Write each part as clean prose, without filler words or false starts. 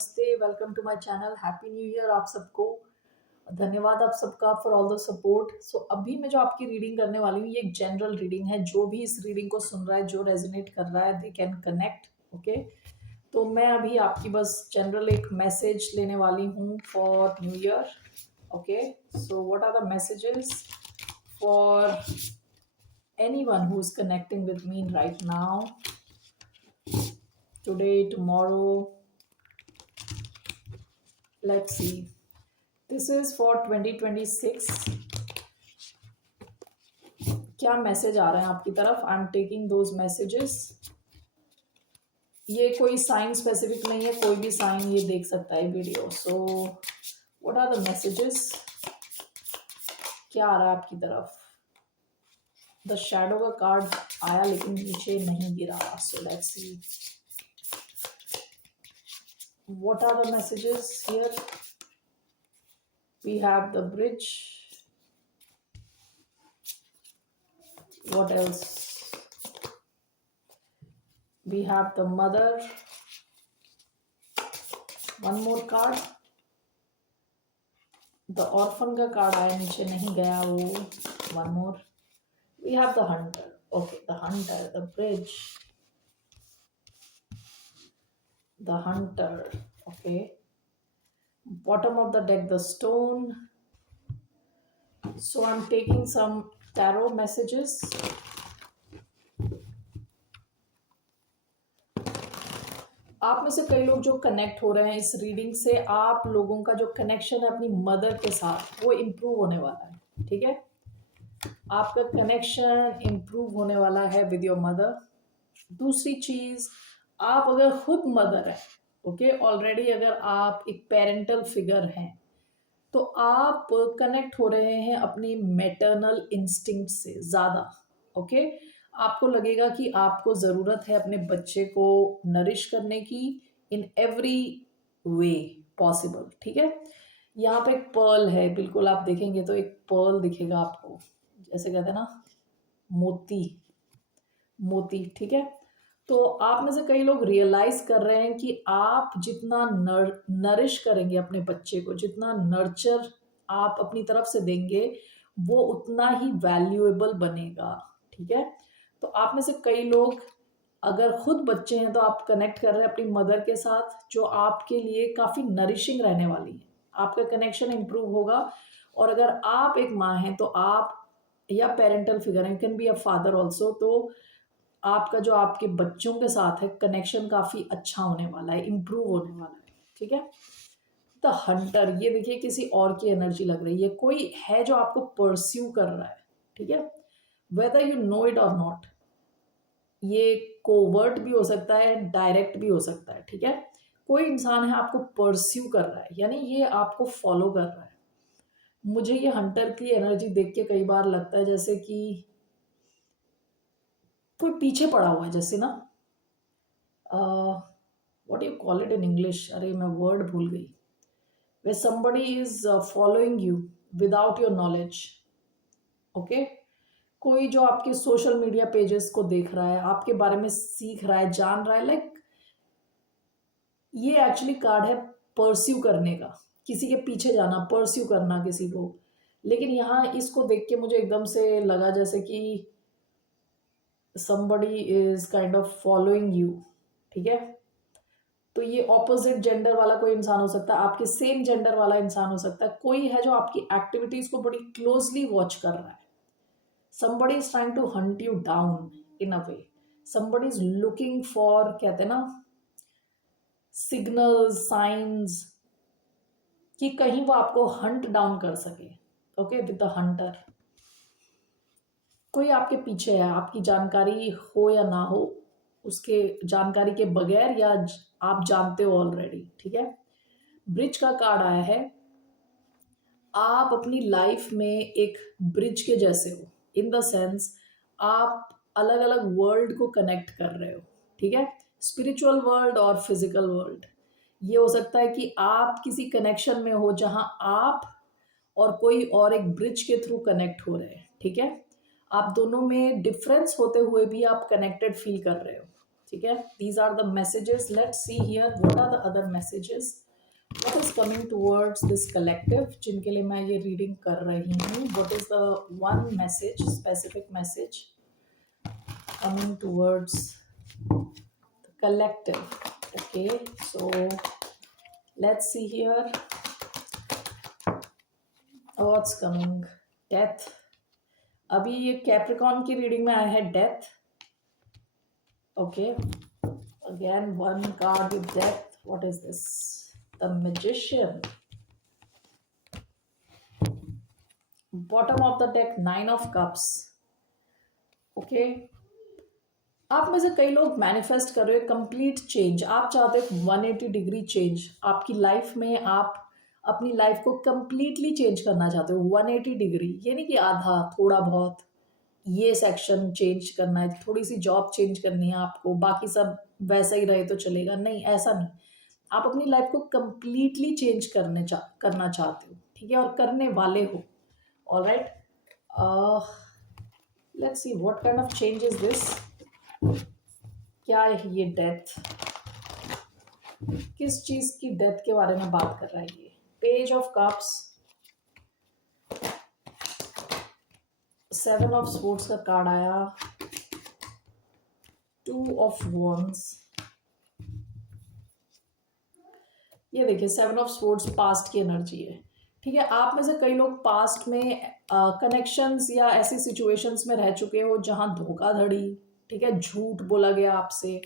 नमस्ते, welcome to my channel. Happy new year आप सबको। धन्यवाद आप सबका for all the support. So अभी मैं जो आपकी रीडिंग करने वाली हूँ ये एक जनरल रीडिंग है। जो भी इस रीडिंग को सुन रहा है, जो रेजोनेट कर रहा है, दे कैन कनेक्ट। ओके, तो मैं अभी आपकी बस जनरल एक मैसेज लेने वाली हूँ for new year. Okay, so what are the messages for anyone who is connecting with me right now, today, tomorrow? Let's see. This is for 2026. क्या मैसेज आ रहे हैं आपकी तरफ? I am taking those messages. ये कोई sign specific नहीं है, कोई भी साइन ये देख सकता है video. So what are the messages? क्या आ रहा है आपकी तरफ? द शैडो का कार्ड आया लेकिन नीचे नहीं गिरा। So let's see what are the messages here. We have the bridge. What else? We have the mother. One more card. The orphan का कार्ड आया, नीचे नहीं गया वो। One more. We have the hunter. Okay, the hunter, the bridge. The hunter. Okay. Bottom of the deck, the stone. So I'm taking some tarot messages. आप में से कई लोग जो कनेक्ट हो रहे हैं इस रीडिंग से, आप लोगों का जो कनेक्शन है अपनी मदर के साथ वो इम्प्रूव होने वाला है। ठीक है, आपका कनेक्शन इम्प्रूव होने वाला है विद योर मदर। दूसरी चीज, आप अगर खुद मदर है, ओके, ऑलरेडी अगर आप एक पेरेंटल फिगर हैं तो आप कनेक्ट हो रहे हैं अपनी मैटरनल इंस्टिंक्ट से ज़्यादा। ओके, आपको लगेगा कि आपको ज़रूरत है अपने बच्चे को नरिश करने की इन एवरी वे पॉसिबल। ठीक है, यहाँ पे एक पर्ल है, बिल्कुल आप देखेंगे तो एक पर्ल दिखेगा आपको, जैसे कहते हैं ना मोती, मोती। ठीक है, तो आप में से कई लोग रियलाइज कर रहे हैं कि आप जितना नरिश करेंगे अपने बच्चे को, जितना नर्चर आप अपनी तरफ से देंगे, वो उतना ही वैल्यूएबल बनेगा। ठीक है, तो आप में से कई लोग अगर खुद बच्चे हैं तो आप कनेक्ट कर रहे हैं अपनी मदर के साथ, जो आपके लिए काफ़ी नरिशिंग रहने वाली है। आपका कनेक्शन इंप्रूव होगा। और अगर आप एक माँ हैं तो आप, या पेरेंटल फिगर है, can be a father also, तो आपका जो आपके बच्चों के साथ है कनेक्शन काफ़ी अच्छा होने वाला है, इम्प्रूव होने वाला है। ठीक है, द हंटर, ये देखिए किसी और की एनर्जी लग रही है, कोई है जो आपको परस्यू कर रहा है। ठीक है, वेदर यू नो इट और नॉट, ये कोवर्ट भी हो सकता है, डायरेक्ट भी हो सकता है। ठीक है, कोई इंसान है आपको परस्यू कर रहा है, यानी ये आपको फॉलो कर रहा है। मुझे ये हंटर की एनर्जी देख के कई बार लगता है जैसे कि कोई पीछे पड़ा हुआ है, जैसे ना what you call it in English, अरे मैं वर्ड भूल गई। वे somebody is following you without your knowledge. Okay, कोई जो आपके सोशल मीडिया पेजेस को देख रहा है, आपके बारे में सीख रहा है, जान रहा है, लाइक ये एक्चुअली कार्ड है परस्यू करने का, किसी के पीछे जाना, परस्यू करना किसी को। लेकिन यहाँ इसको देख के मुझे एकदम से लगा जैसे कि somebody is kind of following you। ठीक है, तो ये ऑपोजिट जेंडर वाला कोई इंसान हो सकता है, आपके सेम जेंडर वाला इंसान हो सकता है, कोई है जो आपकी एक्टिविटीज को बड़ी क्लोजली वॉच कर रहा है। somebody is trying to hunt you down in a way, somebody is looking for, कहते हैं ना, सिग्नल्स, साइंस, कि कहीं वो आपको हंट डाउन कर सके। ओके, विद द हंटर, कोई आपके पीछे है, आपकी जानकारी हो या ना हो, उसके जानकारी के बगैर, या आप जानते हो ऑलरेडी। ठीक है, ब्रिज का कार्ड आया है, आप अपनी लाइफ में एक ब्रिज के जैसे हो, इन द सेंस आप अलग अलग वर्ल्ड को कनेक्ट कर रहे हो। ठीक है, स्पिरिचुअल वर्ल्ड और फिजिकल वर्ल्ड। ये हो सकता है कि आप किसी कनेक्शन में हो जहां आप और कोई और एक ब्रिज के थ्रू कनेक्ट हो रहे हैं। ठीक है, आप दोनों में डिफरेंस होते हुए भी आप कनेक्टेड फील कर रहे हो। ठीक है, these are the messages. Let's see here what are the other messages, what is coming towards this collective जिनके लिए मैं ये रीडिंग कर रही हूँ. What is the one message, specific message coming towards the collective? Okay, so let's see here what's coming. Death. अभी ये Capricorn की रीडिंग में आया है death. Okay, again one card with death. What is this? The magician. Bottom of the deck, 9 of cups. Okay, आप में से कई लोग मैनिफेस्ट कर रहे हो कंप्लीट चेंज. आप चाहते हो 180 डिग्री चेंज आपकी लाइफ में. आप अपनी लाइफ को कंप्लीटली चेंज करना चाहते हो 180 डिग्री. ये नहीं कि आधा, थोड़ा बहुत, ये सेक्शन चेंज करना है, थोड़ी सी जॉब चेंज करनी है आपको, बाकी सब वैसा ही रहे तो चलेगा. नहीं, ऐसा नहीं. आप अपनी लाइफ को कंप्लीटली चेंज करना चाहते हो, ठीक है, और करने वाले हो. Alright, let's see what kind of change is this. क्या है ये डेथ? किस चीज की डेथ के बारे में बात कर रहा है ये? Page of cups, 7 of swords का कार्ड आया, 2 ऑफ वॉन्ड्स. ये देखिए 7 ऑफ स्वॉर्ड्स पास्ट की एनर्जी है. ठीक है, आप में से कई लोग पास्ट में कनेक्शंस या ऐसी सिचुएशंस में रह चुके हो जहां धोखाधड़ी, ठीक है, झूठ बोला गया आपसे.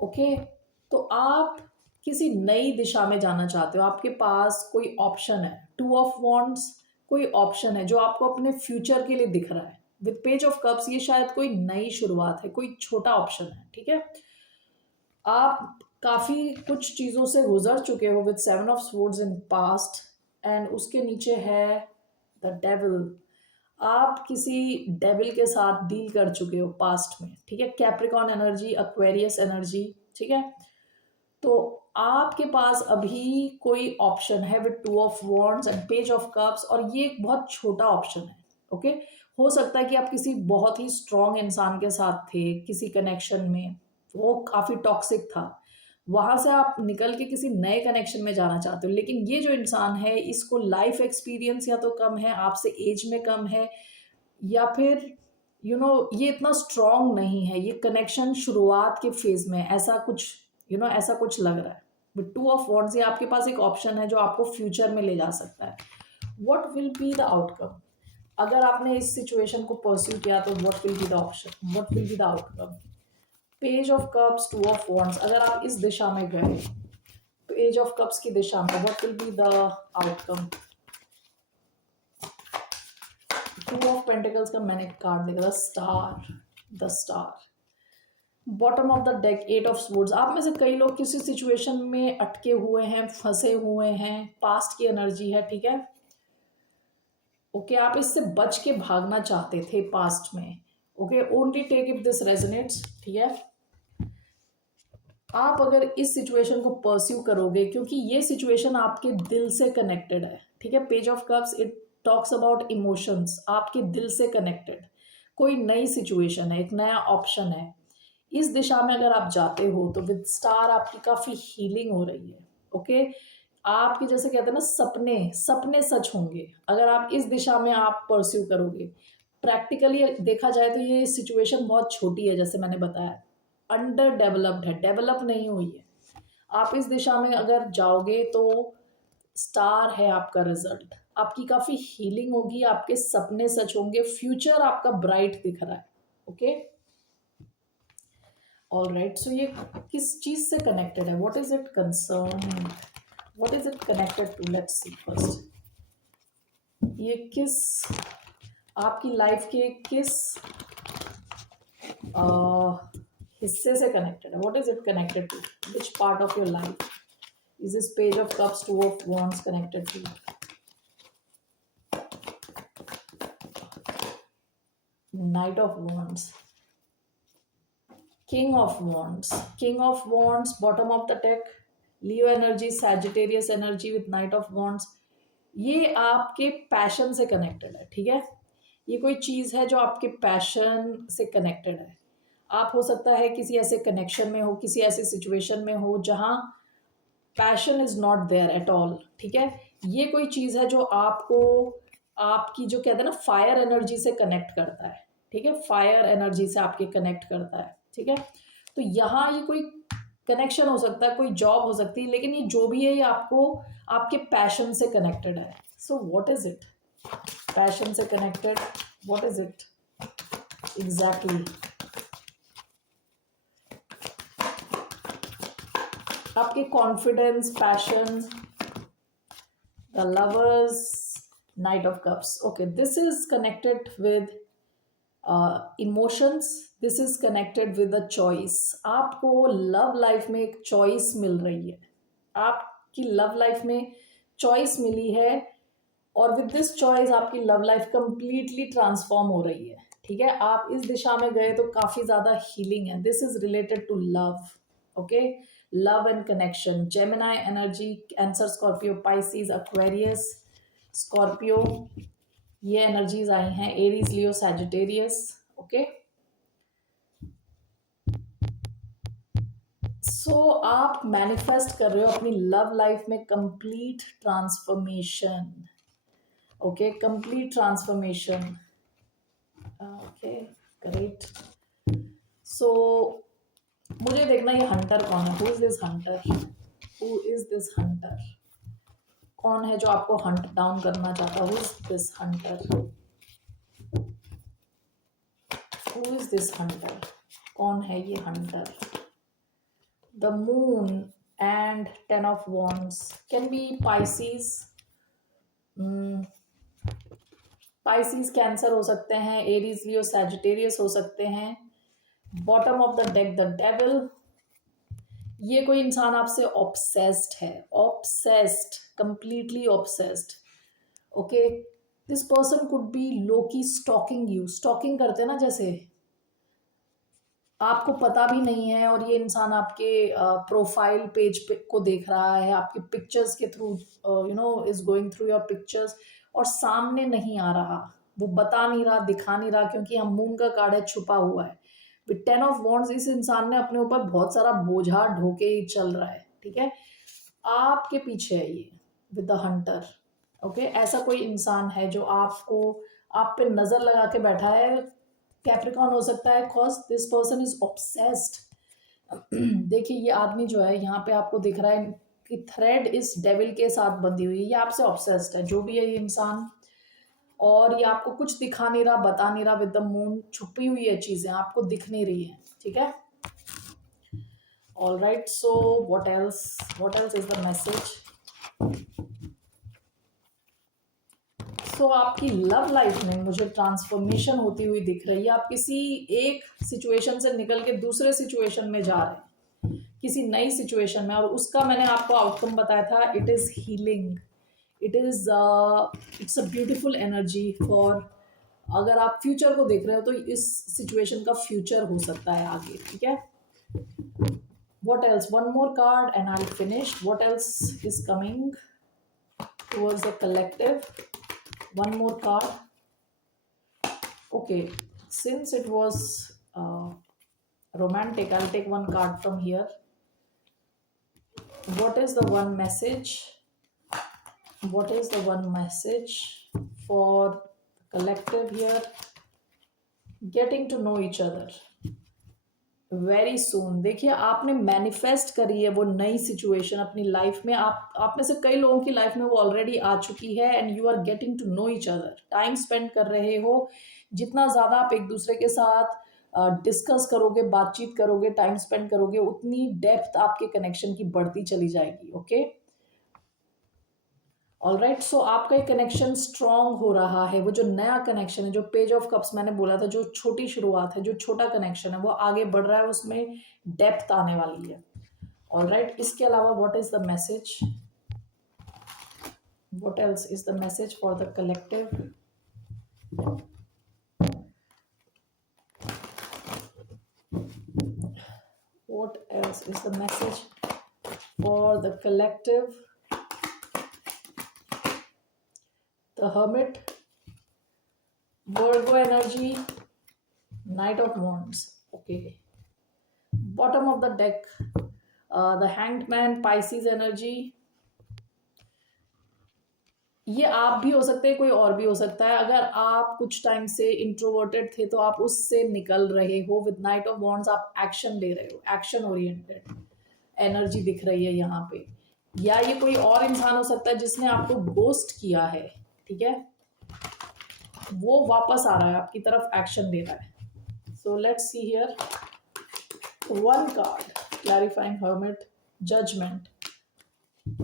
ओके, तो आप किसी नई दिशा में जाना चाहते हो. आपके पास कोई ऑप्शन है. 2 ऑफ वॉन्ड्स, कोई ऑप्शन है जो आपको अपने फ्यूचर के लिए दिख रहा है. विद पेज ऑफ कप्स ये शायद कोई नई शुरुआत है, कोई छोटा ऑप्शन है. ठीक है, आप काफी कुछ चीजों से गुजर चुके हो with 7 of swords in past. And उसके नीचे है द डेविल. आप किसी डेविल के साथ डील कर चुके हो पास्ट में. ठीक है, कैप्रिकॉन एनर्जी, एक्वेरियस एनर्जी. ठीक है, तो आपके पास अभी कोई ऑप्शन है with 2 of wands and page of cups, और ये एक बहुत छोटा ऑप्शन है. ओके, हो सकता है कि आप किसी बहुत ही स्ट्रॉन्ग इंसान के साथ थे किसी कनेक्शन में, वो काफी टॉक्सिक था, वहां से आप निकल के किसी नए कनेक्शन में जाना चाहते हो. लेकिन ये जो इंसान है इसको लाइफ एक्सपीरियंस या तो कम है, आपसे एज में कम है, या फिर ये इतना स्ट्रॉन्ग नहीं है. ये कनेक्शन शुरुआत के फेज में, ऐसा कुछ ऐसा कुछ लग रहा है. विद 2 ऑफ वॉन्ड्स ये आपके पास एक ऑप्शन है जो आपको फ्यूचर में ले जा सकता है. What will be the outcome? अगर आपने इस सिचुएशन को परस्यू किया तो what will be the option, what will be the outcome? Page of cups, 2 of wands. अगर आप इस दिशा में गए, पेज ऑफ कप्स की दिशा में, what will be the outcome? 2 of pentacles का मैंने कार्ड देखा, the star. Bottom of the deck, 8 of swords. आप में से कई लोग किसी सिचुएशन में अटके हुए हैं, फंसे हुए हैं, पास्ट की एनर्जी है. ठीक है, ओके, आप इससे बच के भागना चाहते थे पास्ट में. Okay, only take if this resonates. ठीक है, आप अगर इस सिचुएशन को परस्यू करोगे क्योंकि ये सिचुएशन आपके दिल से कनेक्टेड है. ठीक है, page of cups it talks about emotions, आपके दिल से कनेक्टेड. कोई नई सिचुएशन है, एक नया ऑप्शन है. इस दिशा में अगर आप जाते हो तो विद स्टार आपकी काफी हीलिंग हो रही है. ओके, आपके जैसे कहते हैं ना, सपने सच होंगे अगर आप इस दिशा में आप परस्यू करोगे. प्रैक्टिकली देखा जाए तो ये सिचुएशन बहुत छोटी है, जैसे मैंने बताया, अंडर डेवलप्ड है, डेवलप नहीं हुई है. आप इस दिशा में अगर जाओगे तो स्टार है आपका रिजल्ट. आपकी काफी हीलिंग होगी, आपके सपने सच होंगे, फ्यूचर आपका ब्राइट दिख रहा है. ओके, ऑलराइट, सो ये किस चीज से कनेक्टेड है? What is it concern, what is it connected to? Let's see first. ये किस आपकी लाइफ के किस हिस्से से कनेक्टेड है? What is it connected to? Which part of your life is this page of cups, 2 of wands connected to? Knight of wands, king of wands, bottom of the deck, Leo energy, Sagittarius energy with knight of wands. ये आपके passion से connected है. ठीक है, ये कोई चीज है जो आपके पैशन से कनेक्टेड है. आप हो सकता है किसी ऐसे कनेक्शन में हो, किसी ऐसी सिचुएशन में हो जहाँ passion is not there at all, ठीक है। ये कोई चीज़ है जो आपको आपकी जो कहते हैं ना फायर एनर्जी से कनेक्ट करता है, ठीक है, फायर एनर्जी से आपके कनेक्ट करता है, ठीक है। तो यहाँ ये कोई कनेक्शन हो सकता है, कोई जॉब हो सकती है, लेकिन ये जो भी है ये आपको आपके पैशन से कनेक्टेड है। So what is it? Passion से connected, what is it exactly? आपके confidence, passion, the lovers, knight of cups. Okay, this is connected with emotions, this is connected with a choice. आपको love life में एक choice मिल रही है, आपकी love life में चॉइस मिली है, और विद दिस चॉइस आपकी लव लाइफ कंप्लीटली ट्रांसफॉर्म हो रही है, ठीक है। आप इस दिशा में गए तो काफी ज्यादा हीलिंग है। This is related to love, okay, love and connection. Gemini energy, Cancer, Scorpio, Pisces, Aquarius, Scorpio, ये एनर्जीज आई हैं। Aries, Leo, Sagittarius, okay. So आप मैनिफेस्ट कर रहे हो अपनी लव लाइफ में complete transformation, okay, complete transformation, okay, great. So मुझे देखना ये हंटर कौन है, who is this hunter, who is this hunter, कौन है जो आपको हंट डाउन करना चाहता है, who is this hunter, who is this hunter, कौन है ये hunter? The moon and 10 of wands can be Pisces, Pisces, Cancer हो सकते हैं, एरीज, लियो, सैजिटेरियस हो सकते हैं। Bottom of the deck, the devil. ये कोई इंसान आपसे ऑब्सेस्ड है, obsessed, completely obsessed, okay. This person could be low key stalking you, stocking करते हैं ना जैसे, आपको पता भी नहीं है और ये इंसान आपके प्रोफाइल पेज पे को देख रहा है, आपके पिक्चर्स के through, you know, is going through your pictures, और सामने नहीं आ रहा, वो बता नहीं रहा, दिखा नहीं रहा, क्योंकि हम मून का कार्ड है, छुपा हुआ है। विद 10 ऑफ वॉन्ड्स इस इंसान ने अपने ऊपर बहुत सारा बोझा ढोके ही चल रहा है, ठीक है। आपके पीछे है ये विद द हंटर, ओके। ऐसा कोई इंसान है जो आपको, आप पे नजर लगा के बैठा है। कैप्रिकॉन हो सकता है, cause this person is obsessed. देखिए ये आदमी जो है यहाँ पे आपको दिख रहा है कि थ्रेड इस डेविल के साथ बंधी हुई है, ये आपसे ऑब्सेस्ड है, जो भी है ये इंसान, और ये आपको कुछ दिखा नहीं रहा, बता नहीं रहा। विद द मून छुपी हुई है चीजें, आपको दिख नहीं रही है, ठीक है। All right, so what else is the message? So आपकी लव लाइफ में मुझे ट्रांसफॉर्मेशन होती हुई दिख रही है। आप किसी एक सिचुएशन से निकल के दूसरे सिचुएशन में जा रहे हैं, किसी नई सिचुएशन में, और उसका मैंने आपको आउटकम बताया था, it is healing, it is it's a beautiful energy for, अगर आप फ्यूचर को देख रहे हो तो इस सिचुएशन का फ्यूचर हो सकता है आगे, ठीक है। What else? One more card and I'll finish. What else is coming towards the collective? One more card. Okay, since it was romantic, I'll take one card from here. What is the one message? What is the one message for collective here? Getting to know each other very soon. देखिए आपने manifest करी है वो नई situation अपनी life में, आप में से कई लोगों की लाइफ में वो ऑलरेडी आ चुकी है, and you are getting to know each other, time spend कर रहे हो। जितना ज़्यादा आप एक दूसरे के साथ डिस्कस करोगे, बातचीत करोगे, टाइम स्पेंड करोगे, उतनी डेप्थ आपके कनेक्शन की बढ़ती चली जाएगी, ओके। ऑलराइट, सो आपका एक कनेक्शन स्ट्रॉन्ग हो रहा है। वो जो नया कनेक्शन है, जो पेज ऑफ कप्स मैंने बोला था, जो छोटी शुरुआत है, जो छोटा कनेक्शन है, वो आगे बढ़ रहा है, उसमें डेप्थ आने वाली है। ऑलराइट, इसके अलावा what is the message? What else is the message for the collective? What else is the message for the collective? The Hermit, Virgo energy, Knight of Wands. Okay, bottom of the deck, the hanged man, Pisces energy. ये आप भी हो सकते हैं, कोई और भी हो सकता है। अगर आप कुछ टाइम से इंट्रोवर्टेड थे तो आप उससे निकल रहे हो। विद नाइट ऑफ वॉन्ड्स आप एक्शन ले रहे हो, एक्शन ओरिएंटेड एनर्जी दिख रही है यहाँ पे। या ये कोई और इंसान हो सकता है जिसने आपको गोस्ट किया है, ठीक है, वो वापस आ रहा है आपकी तरफ, एक्शन ले रहा है। So let's see here, one card clarifying hermit, judgement.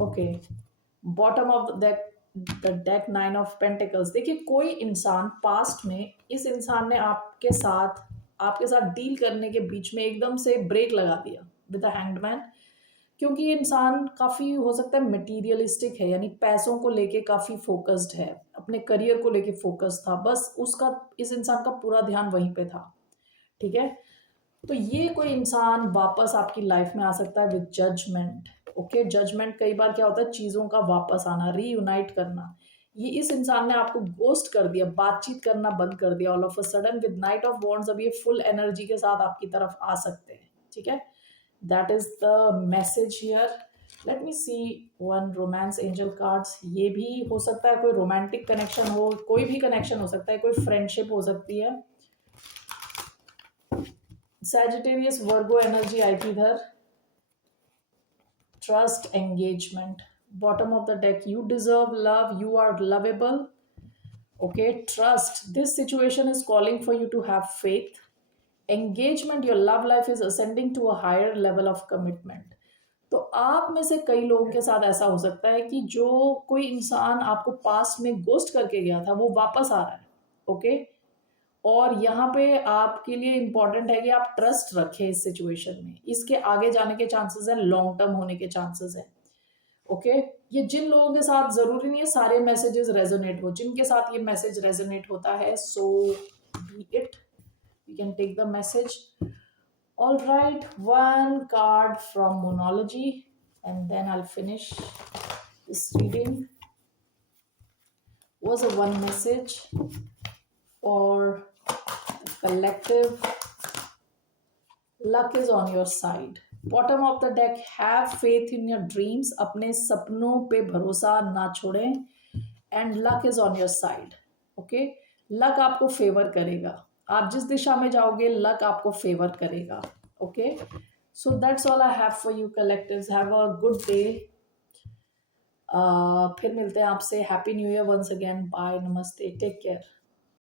Okay, bottom of the deck, nine of pentacles. देखिए, कोई इंसान पास्ट में, इस इंसान ने आपके साथ डील करने के बीच में एकदम से ब्रेक लगा दिया विद द हैंगमैन। क्योंकि ये इंसान काफ़ी हो सकता है मटीरियलिस्टिक है, यानी पैसों को लेके काफ़ी फोकस्ड है, अपने करियर को लेके फोकस्ड था, बस उसका, इस इंसान का पूरा ध्यान वहीं पे था, ठीक है। तो ये कोई इंसान वापस आपकी लाइफ में आ सकता है विद जजमेंट। ओके, जजमेंट कई बार क्या होता है, चीज़ों का वापस आना, रीयूनाइट करना। ये इस इंसान ने आपको गोस्ट कर दिया, बातचीत करना बंद कर दिया all of a sudden with knight of wands. अब ये फुल एनर्जी के साथ आपकी तरफ आ सकते हैं, ठीक है। That is the message here. Let me see one romance angel cards. ये भी हो सकता है कोई रोमांटिक कनेक्शन हो, कोई भी कनेक्शन हो सकता है, कोई फ्रेंडशिप हो सकती है। सैजिटेरियस वर्गो एनर्जी आई थी इधर। Trust, engagement, bottom of the deck, you deserve love, you are lovable. Okay, trust, this situation is calling for you to have faith. Engagement, your love life is ascending to a higher level of commitment. तो आप में से कई लोगों के साथ ऐसा हो सकता है कि जो कोई इंसान आपको पास्ट में गोस्ट करके गया था वो वापस आ रहा है। ओके, और यहाँ पे आपके लिए इम्पॉर्टेंट है कि आप ट्रस्ट रखें इस सिचुएशन में। इसके आगे जाने के चांसेस हैं, लॉन्ग टर्म होने के चांसेस हैं। ओके, ये जिन लोगों के साथ, जरूरी नहीं है सारे मैसेजेस रेजोनेट हो, जिनके साथ ये मैसेज रेजोनेट होता है, so be it, you can take the message. All right, one card from monology and then I finish this reading. Was a one message for collective. Luck is on your side. Bottom of the deck, have faith in your dreams. अपने सपनों पे भरोसा ना छोड़ें. And luck is on your side. Okay? Luck आपको favour करेगा. आप जिस दिशा में जाओगे, luck आपको फेवर करेगा. Okay? So that's all I have for you collectives. Have a good day. फिर मिलते हैं आपसे. Happy new year once again. Bye, नमस्ते, टेक केयर.